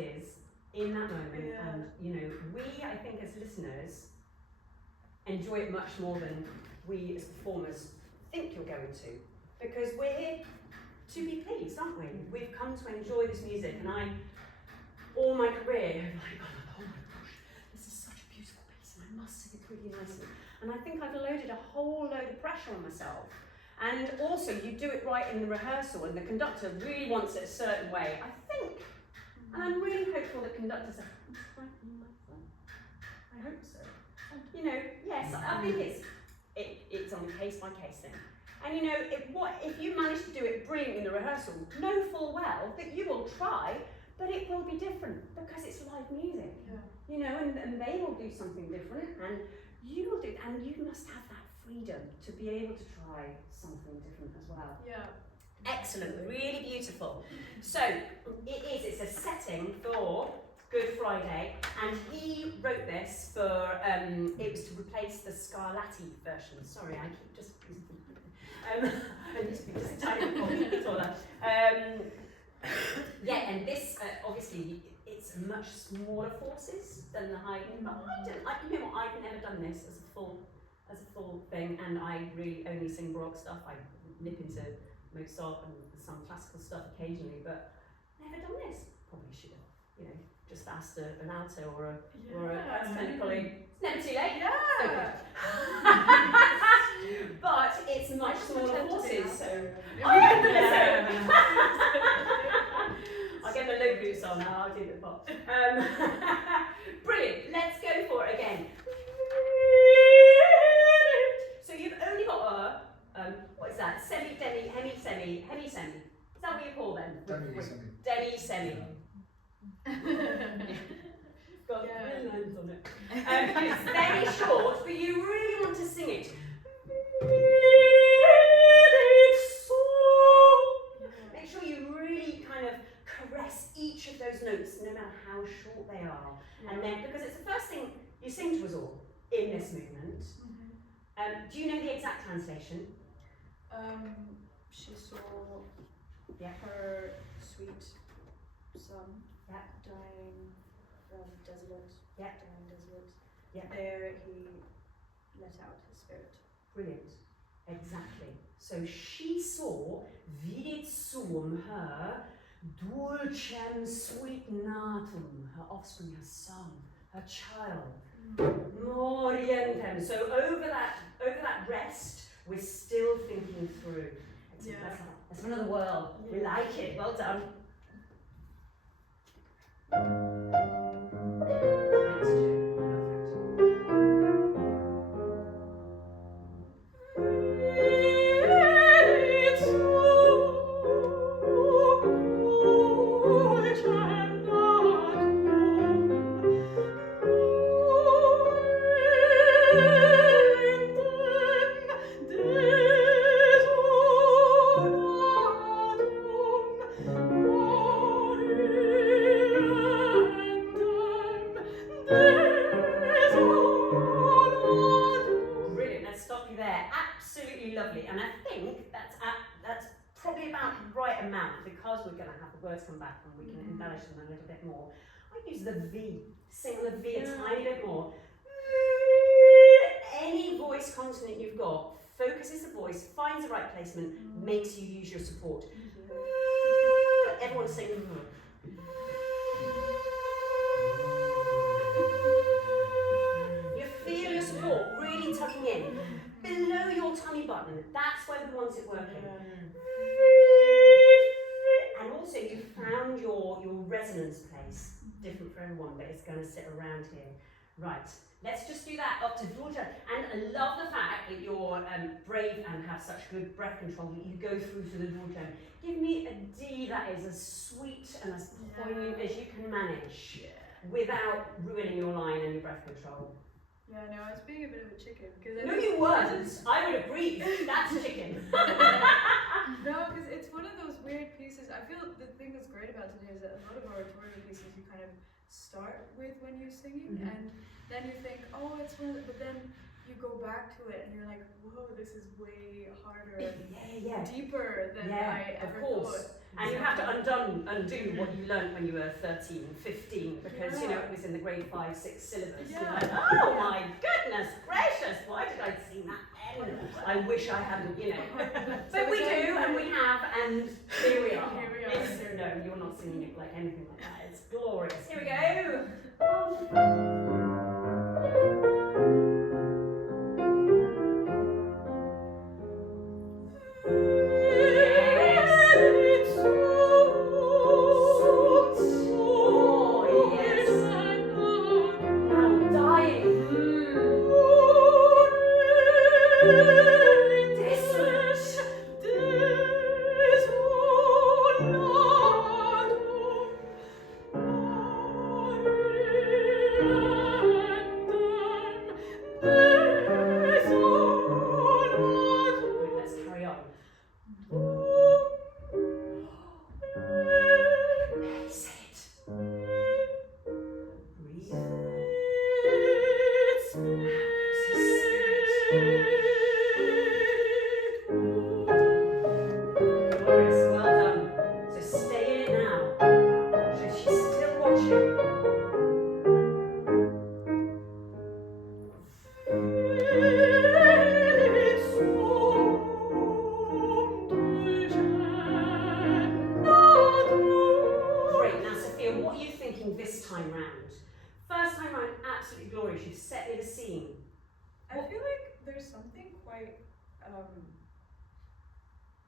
is in that moment, and you know, we, I think, as listeners, enjoy it much more than we as performers think you're going to, because we're here to be pleased, aren't we? We've come to enjoy this music, and I, all my career, I'm like, oh my gosh, this is such a beautiful piece, and I must sing it really nicely. And I think I've loaded a whole load of pressure on myself. And also, you do it right in the rehearsal, and the conductor really wants it a certain way, I think. And I'm really hopeful that conductors are, I hope so. You know, yes, I think it's on a case-by-case thing. And you know, if you manage to do it brilliantly in the rehearsal, know full well that you will try, but it will be different because it's live music. You know, and they will do something different, and you will do, and you must have that freedom to be able to try something different as well. Excellent, really beautiful. So it's a setting for Good Friday, and he wrote this for, it was to replace the Scarlatti version. Sorry, I keep just, I need to be just a tiny bit taller. Yeah, and this, obviously, it's much smaller forces than the high, but you know what, I've never done this as a full thing, and I really only sing Baroque stuff. I nip into Mozart and some classical stuff occasionally, but never done this. Probably should have, you know, just asked an alto or a tenor colleague. It's never too late. But it's much smaller forces, so I'll get my low boots on now. I'll do the pop. Brilliant. Let's go for it again. So you've only got what is that? Semi, demi, hemi, semi, hemi, semi. Is that what you call them? Demi, semi. Got three lines on it. It's very short, but you really want to sing it. Make sure you really kind of caress each of those notes, no matter how short they are. And then, because it's the first thing you sing to us all in this movement. Do you know the exact translation? She saw her sweet son dying desolate. Dying desolate. There he let out his spirit. Brilliant. Exactly. So she saw, vidit sum, her dulcem sweet natum, her offspring, her son, her child, morientem. So over that rest, we're still thinking through. That's another world. We like it. Well done. Come back and we can embellish them a little bit more. I use the V, sing the V a tiny bit more. Any voice consonant you've got focuses the voice, finds the right placement, makes you use your support. Everyone sing. You feel your support really tucking in. Below your tummy button, that's where we want it working. And also you found your resonance place, different for everyone, but it's going to sit around here. Right, let's just do that up to Dulce. And I love the fact that you're brave and have such good breath control that you go through to the Dulce. Give me a D that is as sweet and as poignant as you can manage without ruining your line and your breath control. Yeah, no, I was being a bit of a chicken. No, you weren't. I would agree. That's chicken. No, because it's one of those weird pieces. I feel the thing that's great about today is that a lot of oratorio pieces you kind of start with when you're singing, and then you think, oh, it's one of the, but then you go back to it and you're like, whoa, this is way harder and deeper than I ever thought. And you have to undo what you learned when you were 13, 15, because, you know, it was in the grade 5, 6 syllabus. Yeah. You're like, oh my goodness gracious, why did I sing that N? I wish I hadn't, you know. But we do, and we have, and here we are. Here we are. It's, no, you're not singing it like anything like that. It's glorious. Here we go.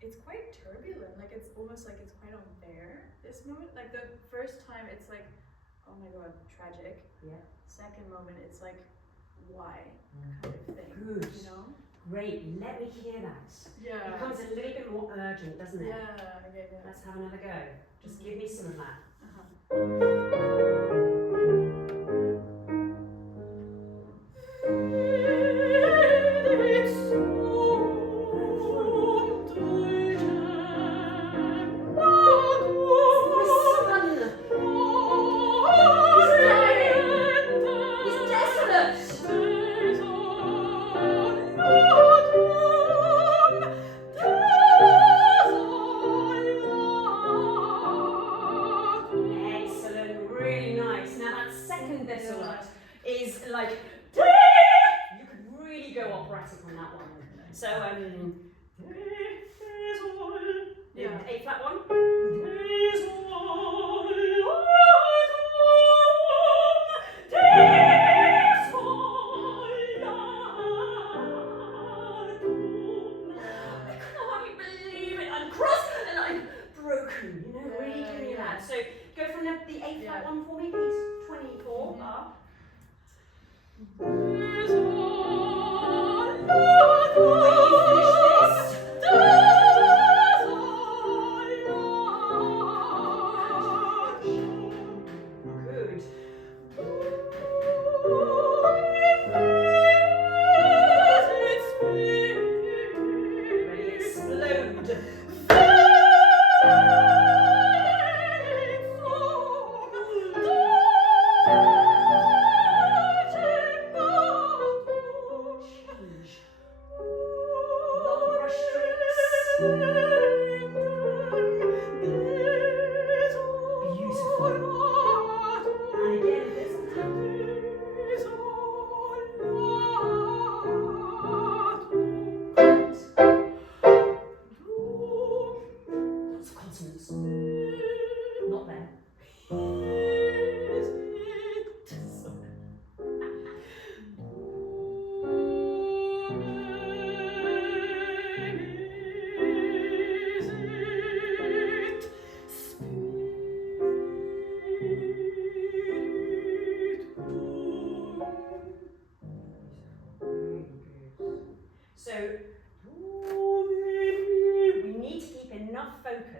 It's quite turbulent, like it's almost like it's quite on there, this moment. Like the first time it's like, oh my god, tragic. Yeah. Second moment it's like, why? Kind of thing. Good. You know? Great, let me hear that. Yeah. It becomes a little bit more urgent, doesn't it? Yeah, okay, yeah. Let's have another go. Just give me some of that.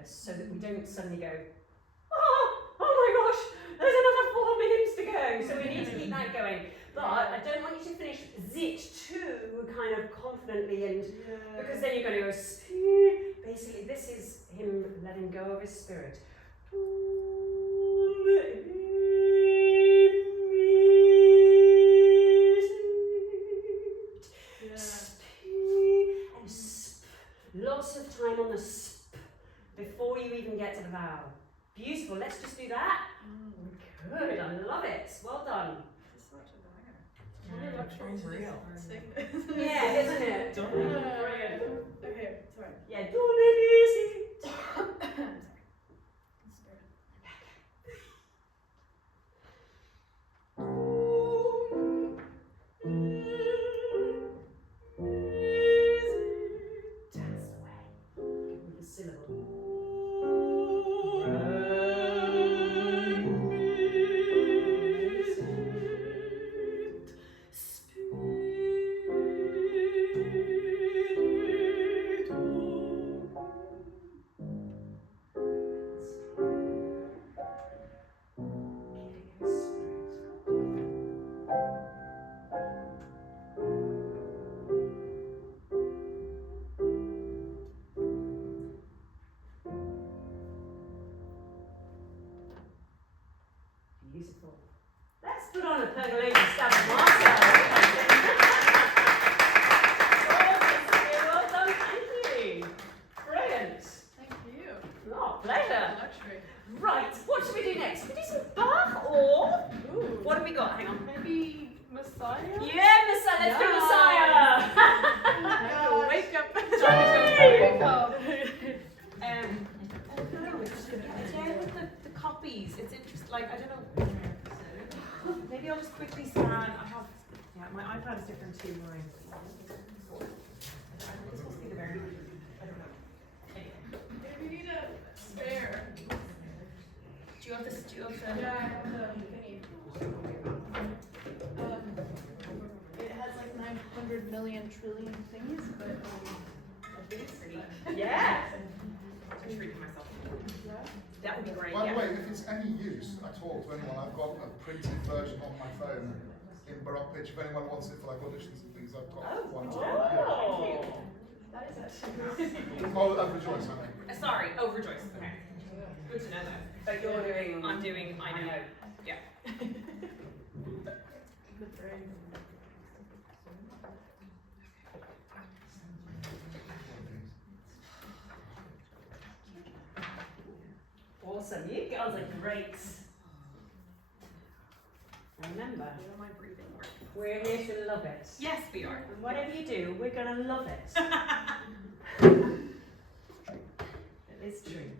So that we don't suddenly go, oh my gosh, there's another 4 minutes to go. So we need to keep that going. But I don't want you to finish zit too kind of confidently, and because then you're going to go, basically this is him letting go of his spirit. And lots of time on the before you even get trumpets. Well done. This is such a banger. What a luxury to real. just sing this. Yeah, isn't it? Brilliant. Okay, sorry. Yeah, do it easy. I'm sorry. That's the way. With the syllable. Beautiful. Let's put on a pergolating stab of Marcel. Well done, thank you. Brilliant. Thank you. Oh, pleasure. Luxury. Right, what should we do next? We do some Bach or Ooh. what have we got? Hang on. Maybe Messiah? Yeah, Messiah. Let's do Messiah. Oh, wake up. I don't know, it's just yeah, with the copies, it's interesting, like, I don't know, maybe I'll just quickly scan, I have, yeah, my iPad is different to mine. It's supposed to be the very, I don't know. Anyway. Maybe we need a spare. Do you have this, do you have the? Yeah, I have the thingy. It has like 900 million trillion things, but I think it's pretty. Yeah. I'm just reading myself. yeah. That would be great, By the yeah. way, if it's any use at all to anyone, I've got a printed version on my phone in Baroque pitch. If anyone wants it for like auditions and things, I've got one. Oh. That is actually Oh, rejoice, I mean. Sorry, oh, rejoice, okay. Good to know that. But you're doing. I'm doing, I know, yeah. good brain. Awesome. You girls are great. Remember, All my breathing work. we're here to love it. Yes, we are. And whatever you do, we're going to love it. It is true.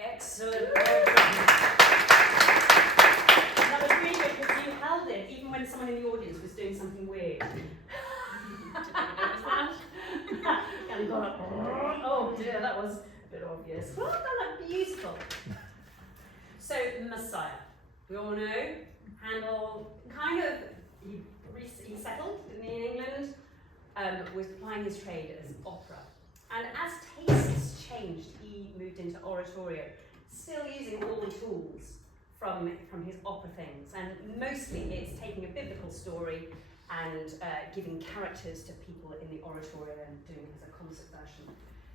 Excellent. That was really good because you held it even when someone in the audience was doing something weird. And got up. Oh dear, that was a bit obvious. Well done, that's beautiful. So, Messiah. We all know, Handel kind of, he settled in England, was plying his trade as opera. And as tastes changed, he moved into oratorio, still using all the tools from his opera things. And mostly it's taking a biblical story and giving characters to people in the oratorio and doing it as a concert version.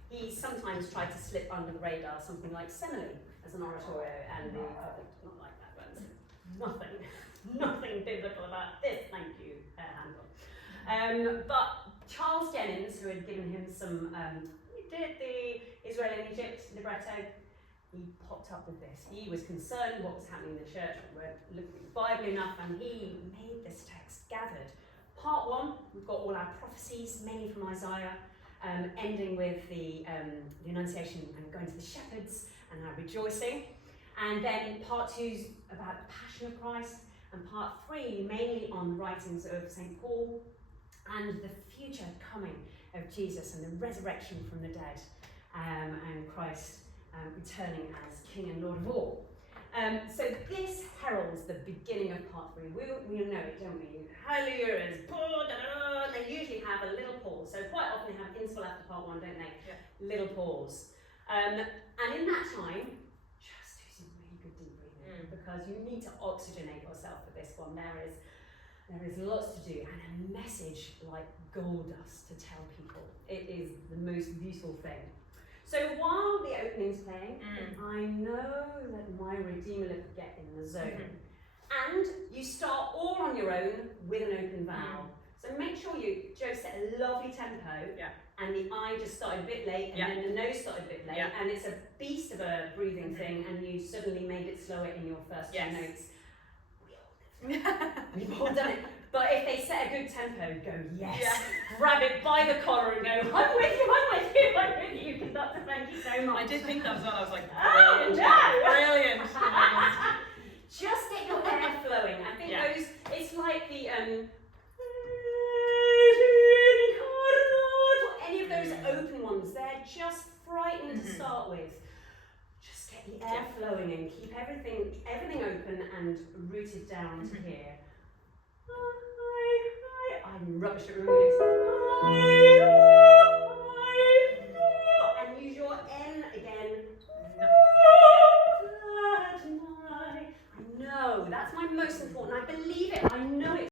He sometimes tried to slip under the radar something like Semele as an oratorio, and the public did not like that. But nothing biblical about this, thank you, Handel. But Charles Jennings, who had given him some, he did the Israel and Egypt libretto, he popped up with this. He was concerned what was happening in the church, looked at the Bible enough, and he made this text gathered. Part one, we've got all our prophecies, mainly from Isaiah, ending with the Annunciation and going to the shepherds and our rejoicing. And then part two's about the Passion of Christ, and part three mainly on the writings of St. Paul and the future coming of Jesus and the resurrection from the dead, and Christ returning as King and Lord of all. So this heralds the beginning of part three. We know it, don't we? Hallelujah is they usually have a little pause. So quite often they have interval after part one, don't they? Yeah. Little pause. And in that time, just do some really good deep breathing, because you need to oxygenate yourself for this one. There's There is lots to do, and a message like gold dust to tell people. It is the most beautiful thing. So while the opening's playing, I know that my redeemer will get in the zone. And you start all on your own with an open vowel. So make sure Joe set a lovely tempo, and the I just started a bit late, and then the nose started a bit late, and it's a beast of a breathing thing, and you suddenly made it slower in your first two notes. We've all done it. But if they set a good tempo, go grab it by the collar and go, I'm with you, I'm with you, I'm with you, conductor, thank you so much. I did think that as well. I was like, oh no! Brilliant. Just get your air flowing. I think those, it's like the any of those open ones, they're just frightening to start with. Just get the air flowing and keep everything open and rooted down to here. I'm rubbish at remembering.